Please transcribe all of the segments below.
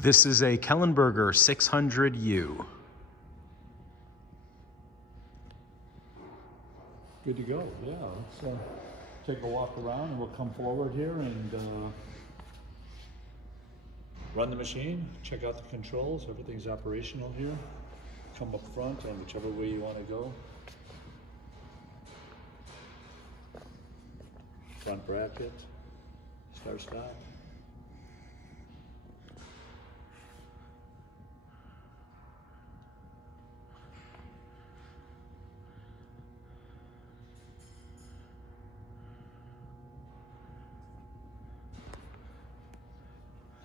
This is a Kellenberger 600U. Good to go, yeah. Let's take a walk around and we'll come forward here and run the machine, check out the controls. Everything's operational here. Come up front on whichever way you want to go. Front bracket, start stop.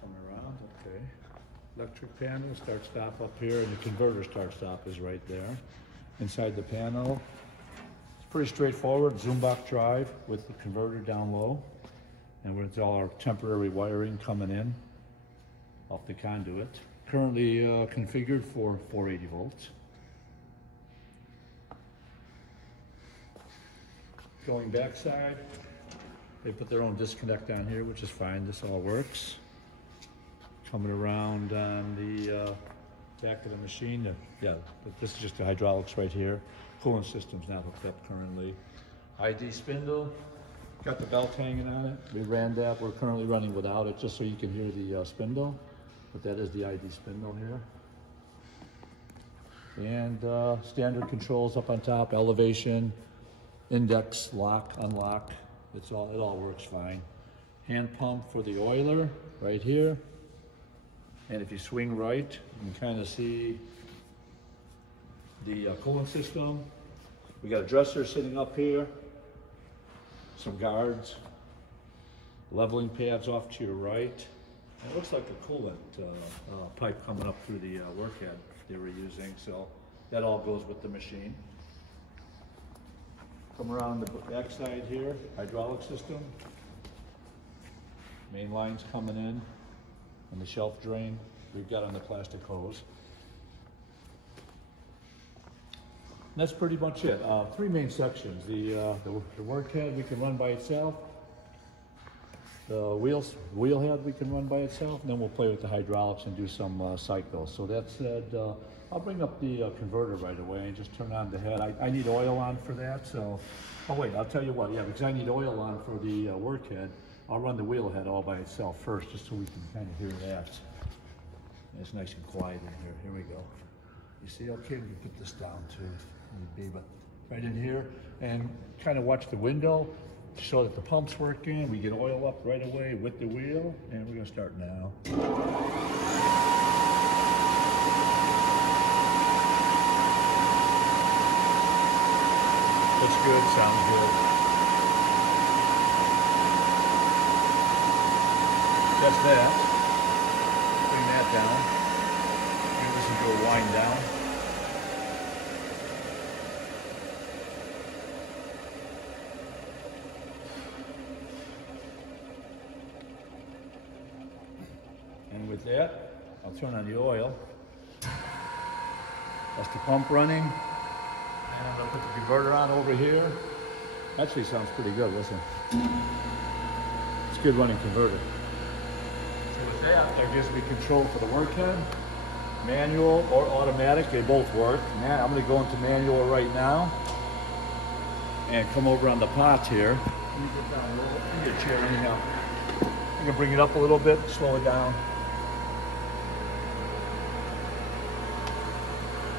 Come around, okay. Electric panel, start stop up here, and the converter start stop is right there. Inside the panel, it's pretty straightforward. Zoom box drive with the converter down low. And with all our temporary wiring coming in off the conduit. Currently configured for 480 volts. Going backside, they put their own disconnect on here, which is fine. This all works. Coming around on the back of the machine. This is just the hydraulics right here. Coolant system's not hooked up currently. ID spindle. Got the belt hanging on it. We ran that. We're currently running without it, just so you can hear the spindle. But that is the ID spindle here. And standard controls up on top: elevation, index, lock, unlock. It all works fine. Hand pump for the oiler right here. And if you swing right, you can kind of see the coolant system. We got a dresser sitting up here. Some guards, leveling pads off to your right. And it looks like a coolant pipe coming up through the workhead they were using, so that all goes with the machine. Come around the back side here, hydraulic system. Main lines coming in, and the shelf drain we've got on the plastic hose. And that's pretty much it. Three main sections. The workhead we can run by itself. The wheel head we can run by itself. And then we'll play with the hydraulics and do some cycles. So that said, I'll bring up the converter right away and just turn on the head. I need oil on for that. So, oh wait, I'll tell you what. Yeah, because I need oil on for the workhead. I'll run the wheel head all by itself first, just so we can kind of hear that. And it's nice and quiet in here. Here we go. You see, okay, we can put this down too. But right in here, and kind of watch the window to show that the pump's working. We get oil up right away with the wheel, and we're gonna start now. Looks good, sounds good. That's that. Bring that down. Maybe this will go wind down. And with that, I'll turn on the oil. That's the pump running. And I'll put the converter on over here. Actually sounds pretty good, listen. It's a good running converter. So with that gives me control for the workhead. Manual or automatic, they both work. Man, I'm gonna go into manual right now. And come over on the pot here. Let me get down a little bit. Give me a chair anyhow. I'm gonna bring it up a little bit, slow it down.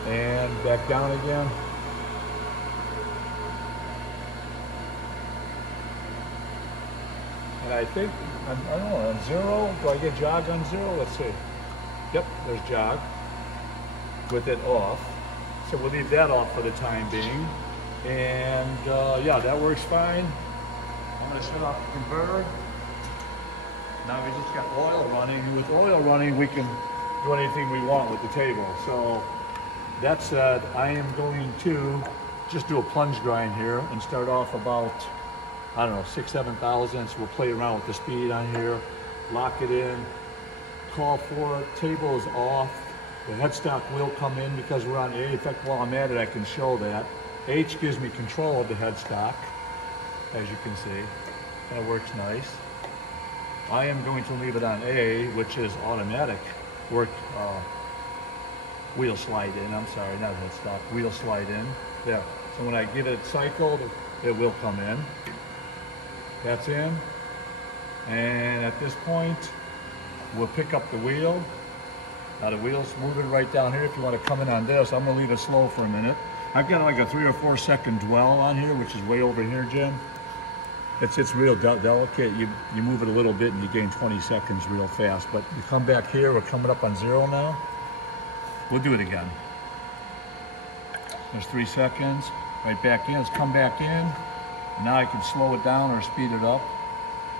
And back down again. And I think, I don't know, on zero, do I get jog on zero? Let's see. Yep, there's jog with it off. So we'll leave that off for the time being. And yeah, that works fine. I'm gonna shut off the converter. Now we just got oil running. With oil running, we can do anything we want with the table. So that said, I am going to just do a plunge grind here and start off about, I don't know, 6,000 to 7,000. So we'll play around with the speed on here, lock it in, call for it, table is off. The headstock will come in because we're on A. In fact, while I'm at it, I can show that. H gives me control of the headstock, as you can see. That works nice. I am going to leave it on A, which is automatic work, wheel slide in, I'm sorry, not headstock, wheel slide in. There. So when I get it cycled, it will come in. That's in. And at this point, we'll pick up the wheel. Now the wheel's moving right down here. If you want to come in on this, I'm gonna leave it slow for a minute. I've got like a 3 or 4 second dwell on here, which is way over here, Jim. It's real delicate. You move it a little bit and you gain 20 seconds real fast. But you come back here, we're coming up on 0 now. We'll do it again. There's 3 seconds. Right back in. Let's come back in. Now I can slow it down or speed it up.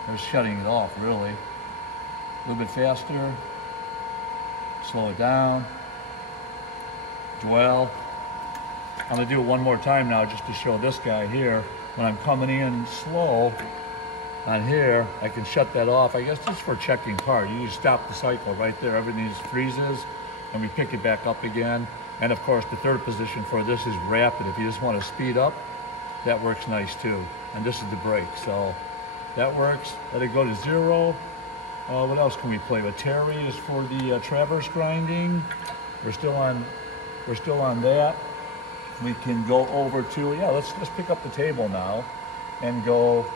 There's shutting it off, really. A little bit faster. Slow it down. Dwell. I'm gonna do it one more time now just to show this guy here. When I'm coming in slow on here, I can shut that off. I guess just for checking part. You just stop the cycle right there. Everything just freezes and we pick it back up again. And of course, the third position for this is rapid. If you just want to speed up, that works nice too. And this is the brake, so that works. Let it go to 0. What else can we play with? Terry is for the traverse grinding. We're still on that. We can go over to, yeah, let's pick up the table now and go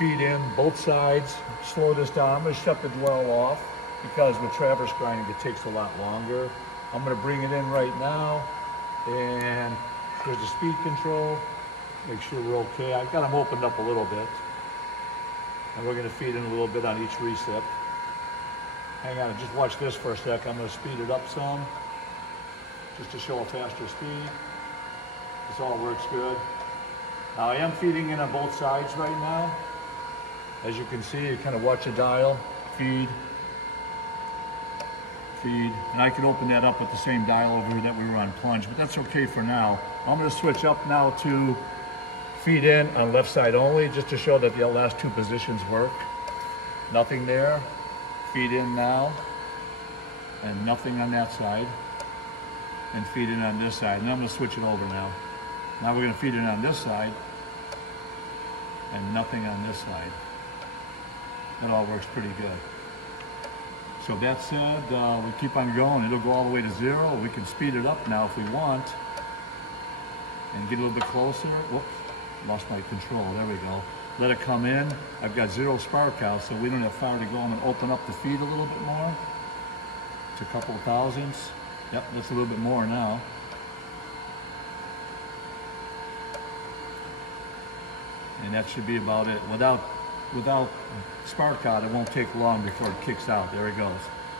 feed in both sides, slow this down. I'm gonna shut the dwell off because with traverse grinding, it takes a lot longer. I'm gonna bring it in right now and there's the speed control. Make sure we're okay. I've got them opened up a little bit. And we're gonna feed in a little bit on each recip. Hang on, just watch this for a sec. I'm gonna speed it up some, just to show a faster speed. This all works good. Now I am feeding in on both sides right now. As you can see, you kind of watch the dial, feed, feed. And I could open that up with the same dial over here that we were on plunge, but that's okay for now. I'm gonna switch up now to feed in on left side only, just to show that the last 2 positions work. Nothing there. Feed in now, and nothing on that side. And feed in on this side. And I'm gonna switch it over now. Now we're gonna feed in on this side, and nothing on this side. That all works pretty good. So that said, we keep on going. It'll go all the way to 0. We can speed it up now if we want, and get a little bit closer. Whoops. Lost my control, there we go. Let it come in. I've got 0 spark out, so we don't have fire to go. I'm gonna open up the feed a little bit more to a couple of thousandths. Yep, that's a little bit more now. And that should be about it. Without spark out, it won't take long before it kicks out. There it goes.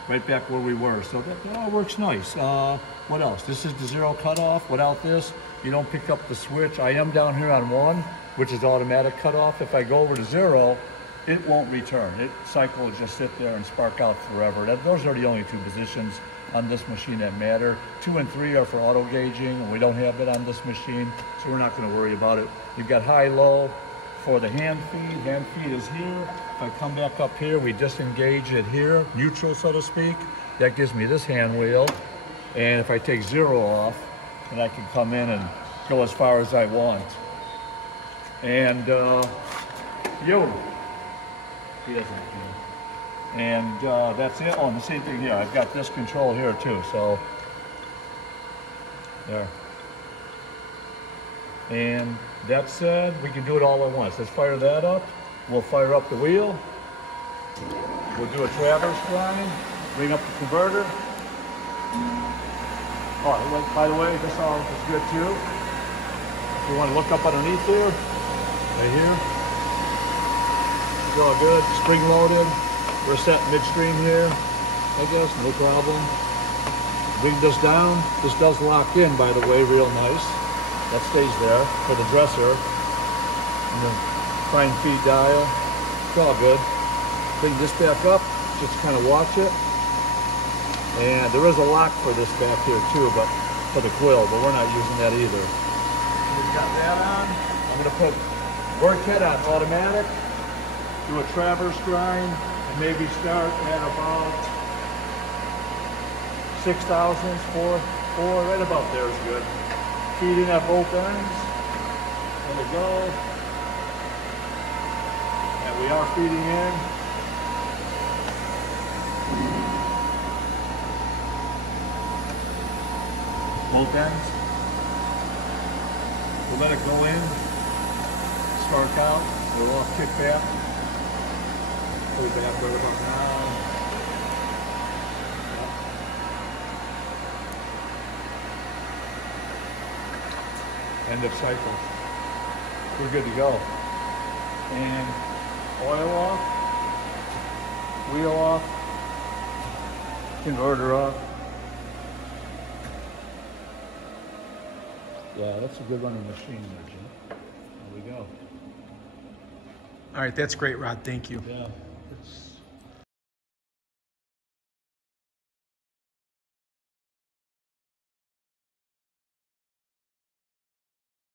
Right back where we were. So that all works nice. What else? This is the 0 cutoff. Without this, you don't pick up the switch. I am down here on 1, which is automatic cutoff. If I go over to 0, it won't return. It cycle will just sit there and spark out forever. Those are the only 2 positions on this machine that matter. 2 and 3 are for auto gauging, and we don't have it on this machine, so we're not going to worry about it. You've got high, low for the hand feed. Hand feed is here. If I come back up here, we disengage it here, neutral, so to speak. That gives me this hand wheel. And if I take 0 off, then I can come in and go as far as I want. And he doesn't care. And that's it. Oh, and the same thing here. I've got this control here too, so there. And that said, we can do it all at once. Let's fire that up. We'll fire up the wheel. We'll do a traverse grind. Bring up the converter. Oh, by the way, this all is good too. If you want to look up underneath here, right here, it's all good. Spring loaded. We're set midstream here, I guess, no problem. Bring this down. This does lock in, by the way, real nice. That stays there for the dresser. And the fine feed dial. It's all good. Bring this back up, just to kind of watch it. And there is a lock for this back here too, but for the quill, but we're not using that either. We've got that on. I'm gonna put workhead on automatic, do a traverse grind, and maybe start at about 6 thousandths, 4, right about there is good. Feed in at both ends. There we go. And we are feeding in. both ends. We'll let it go in, spark out, it'll all kick back. Pull it back right about now. End of cycle. We're good to go. And oil off, wheel off, inverter off. Yeah, that's a good running machine there, Jim. There we go. All right, that's great, Rod. Thank you. Yeah, it's